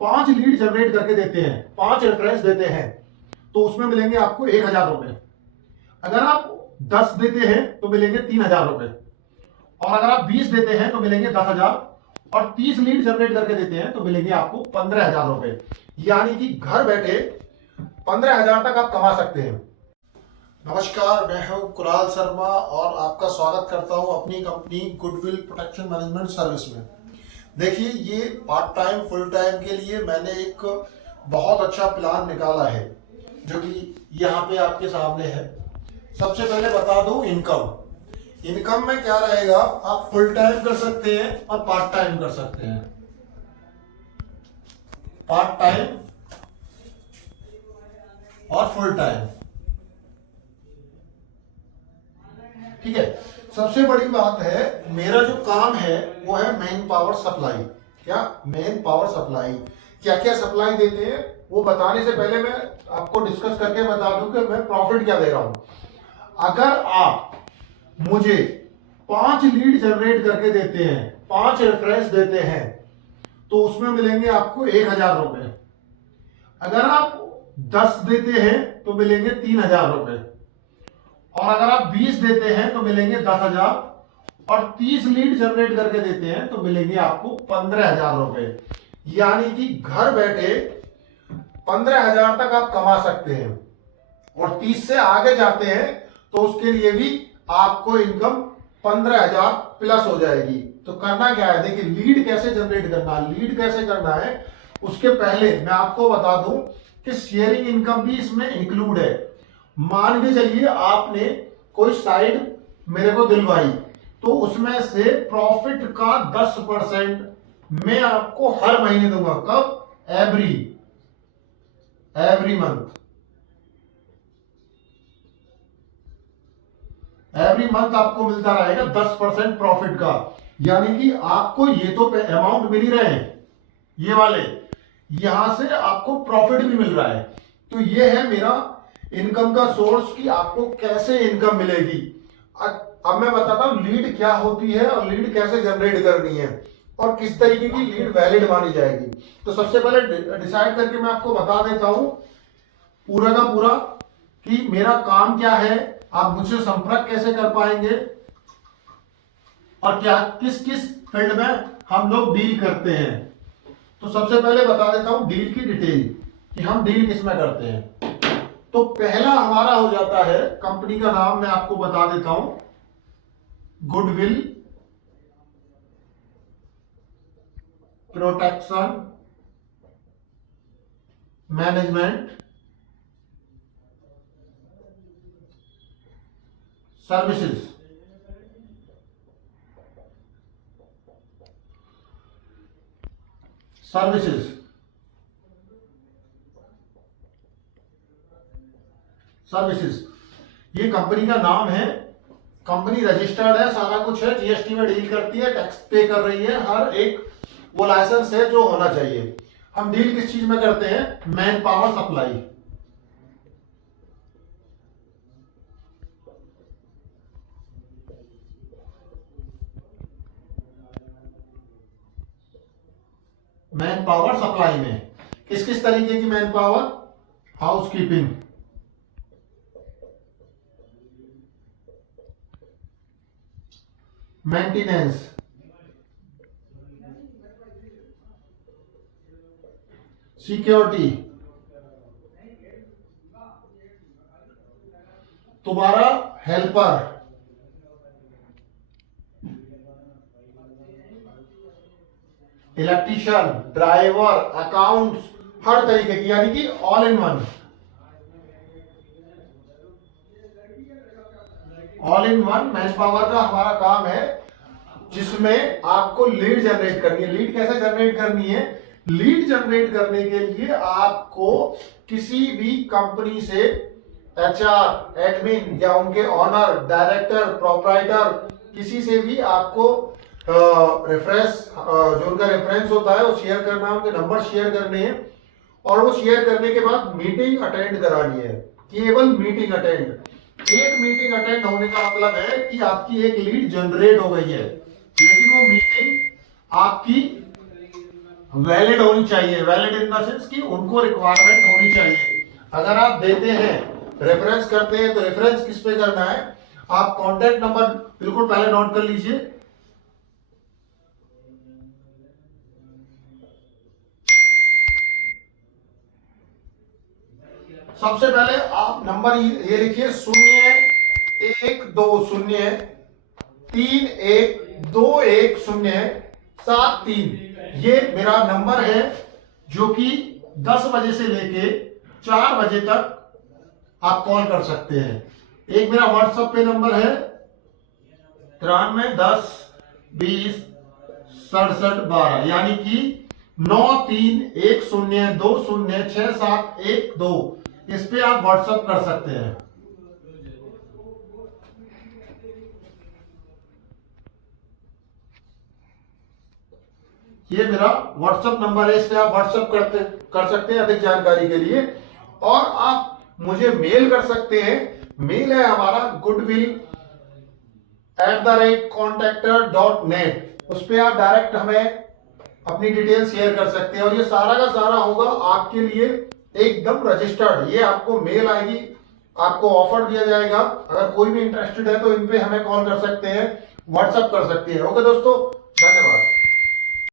5 lead generate करके देते हैं, 5 रेफरेंस देते हैं, तो उसमें मिलेंगे आपको 1,000 रुपए। अगर आप 10 देते हैं तो मिलेंगे 3,000 रुपए, और अगर आप 20 देते हैं तो मिलेंगे 10,000, और 30 लीड जनरेट करके देते हैं तो मिलेंगे आपको 15,000 रुपए। यानी कि घर बैठे 15,000 तक आप कमा सकते हैं। नमस्कार, मैं हूं कुणाल शर्मा और आपका स्वागत करता हूं अपनी company goodwill protection management service में। देखिए, ये पार्ट टाइम फुल टाइम के लिए मैंने एक बहुत अच्छा प्लान निकाला है, जो कि यहाँ पे आपके सामने है। सबसे पहले बता दूं इनकम में क्या रहेगा। आप फुल टाइम कर सकते हैं और पार्ट टाइम कर सकते हैं। पार्ट टाइम और फुल टाइम, ठीक है। सबसे बड़ी बात है, मेरा जो काम है वो है मैन पावर सप्लाई। क्या मैन पावर सप्लाई, क्या क्या सप्लाई देते हैं वो बताने से पहले मैं आपको डिस्कस करके बता दूं कि मैं प्रॉफिट क्या दे रहा हूं। अगर आप मुझे 5 लीड जनरेट करके देते हैं, 5 रेफरेंस देते हैं, तो उसमें मिलेंगे आपको 1,000 रुपए। अगर आप 10 देते हैं तो मिलेंगे 3,000 रुपए, और अगर आप 20 देते हैं तो मिलेंगे 10,000, और 30 लीड जनरेट करके देते हैं तो मिलेंगे आपको 15,000 रुपए। यानी कि घर बैठे 15,000 तक आप कमा सकते हैं, और 30 से आगे जाते हैं तो उसके लिए भी आपको इनकम 15,000 प्लस हो जाएगी। तो करना क्या है, देखिए, लीड कैसे जनरेट करना है, लीड कैसे करना है, उसके पहले मैं आपको बता दूं कि शेयरिंग इनकम भी इसमें इंक्लूड है। मान के चलिए आपने कोई साइड मेरे को दिलवाई, तो उसमें से प्रॉफिट का 10% मैं आपको हर महीने दूंगा। कब? एवरी मंथ आपको मिलता रहेगा 10% प्रॉफिट का। यानी कि आपको ये तो अमाउंट मिल ही रहे हैं, ये वाले, यहां से आपको प्रॉफिट भी मिल रहा है। तो ये है मेरा इनकम का सोर्स कि आपको कैसे इनकम मिलेगी। अब मैं बताता हूं लीड क्या होती है और लीड कैसे जनरेट करनी है, और किस तरीके की लीड वैलिड मानी जाएगी। तो सबसे पहले डिसाइड करके मैं आपको बता देता हूं पूरा का पूरा कि मेरा काम क्या है, आप मुझसे संपर्क कैसे कर पाएंगे, और क्या किस किस फील्ड में हम लोग डील करते हैं। तो सबसे पहले बता देता हूं डील की डिटेल कि हम डील किस में करते हैं। तो पहला हमारा हो जाता है, कंपनी का नाम मैं आपको बता देता हूं, गुडविल प्रोटेक्शन मैनेजमेंट सर्विसेज। ये कंपनी का नाम है। कंपनी रजिस्टर्ड है, सारा कुछ है, जीएसटी में डील करती है, टैक्स पे कर रही है, हर एक वो लाइसेंस है जो होना चाहिए। हम डील किस चीज में करते हैं? Man power supply. Man power supply में किस किस तरीके की man power? Housekeeping, maintenance, security, तुम्हारा हेल्पर, इलेक्ट्रीशियन, ड्राइवर, अकाउंट्स, हर तरीके की, यानी कि all in one. All in one man power का हमारा काम है, जिसमें आपको लीड जनरेट करनी है। लीड कैसे जनरेट करनी है? लीड जनरेट करने के लिए आपको किसी भी कंपनी से एचआर, एडमिन या उनके ऑनर, डायरेक्टर, प्रोप्राइटर, किसी से भी आपको रेफरेंस, जो उनका रेफरेंस होता है वो शेयर करना है, उनके नंबर शेयर करने हैं, और वो शेयर करने के बाद मीटिंग अटेंड करानी है। केवल मीटिंग अटेंड। एक मीटिंग अटेंड होने का मतलब है कि आपकी एक लीड जनरेट हो गई है, लेकिन वो मीटिंग आपकी वैलिड होनी चाहिए, वैलिड इन द सेंस कि उनको रिक्वायरमेंट होनी चाहिए। अगर आप देते हैं, रेफरेंस करते हैं, तो रेफरेंस किस पे करना है, आप कॉन्टेक्ट नंबर बिल्कुल पहले नोट कर लीजिए। सबसे पहले आप नंबर ये लिखिए 0123121073। ये मेरा नंबर है जो कि 10 बजे से लेके 4 बजे तक आप कॉल कर सकते हैं। एक मेरा व्हाट्सएप पे नंबर है 9310206712, यानी कि 9310206712। इस पे आप व्हाट्सएप कर सकते हैं। ये मेरा व्हाट्सएप नंबर है, इस पे आप व्हाट्सएप कर सकते हैं अधिक जानकारी के लिए। और आप मुझे मेल कर सकते हैं, मेल है हमारा goodwill@contactor.net। उस पे आप डायरेक्ट हमें अपनी डिटेल शेयर कर सकते हैं, और ये सारा का सारा होगा आपके लिए एकदम रजिस्टर्ड। ये आपको मेल आएगी, आपको ऑफर दिया जाएगा। अगर कोई भी इंटरेस्टेड है तो इन पे हमें कॉल कर सकते हैं, व्हाट्सएप कर सकते हैं। ओके दोस्तों, धन्यवाद।